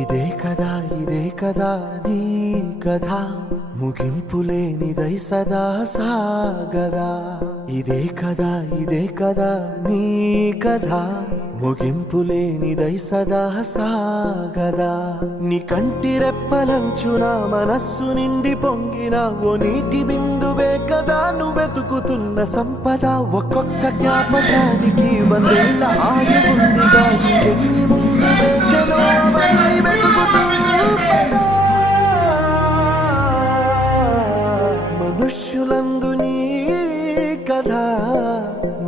ఇదే కదా నీ కథ ముగింపులేనిదై సదా సాగదా. ఇదే కదా నీ కథ ముగింపులేనిదై సదా సాగదా. నీ కంటి రెప్పలంచున మనస్సు నిండి పొంగిన ఓ నీటి బిందువే కదా నువ్వెతుకుతున్న సంపద. ఒక్కొక్క జ్ఞాపకానికి వందేళ్ల ఆయువుందిగా ఇంకెన్ని ముందు వేచనో అవన్నీ వెతుకుతూ పదా. మనుష్యులందు నీ కథ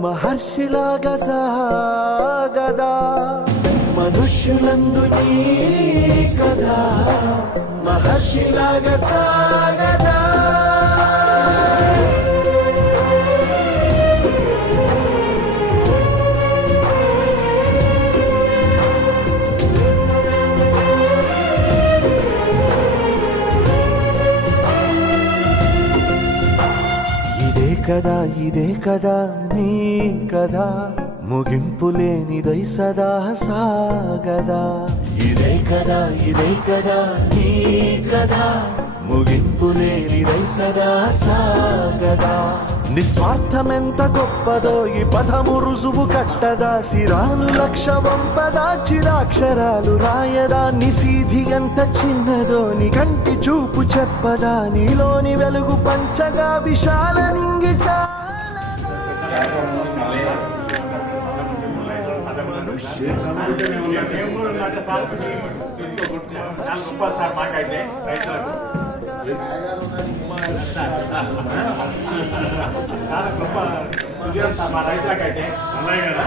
మహర్షిలాగా సాగదా. మనుష్యులందు నీ కథ మహర్షిలాగా సాగదా. ఇదే కదా నీ కథ ముగింపులేనిదై సదా సాగదా. ఇదే కదా నీ కథ ముగింపులేనిదై సదా సాగదా. నిస్వార్థమెంత గొప్పదో ఈ పదము రుజువు కట్టదా. సిరాలు లక్ష వంపదా చిరాక్షరాలు రాయదా. నిసీధి ఎంత చిన్నదో నీ కంటి చూపు చెప్పదా. నీలోని వెలుగు పంచగా విశాల నింగి చాలా గొప్ప మా రైతులకైతే అమ్మాయి కదా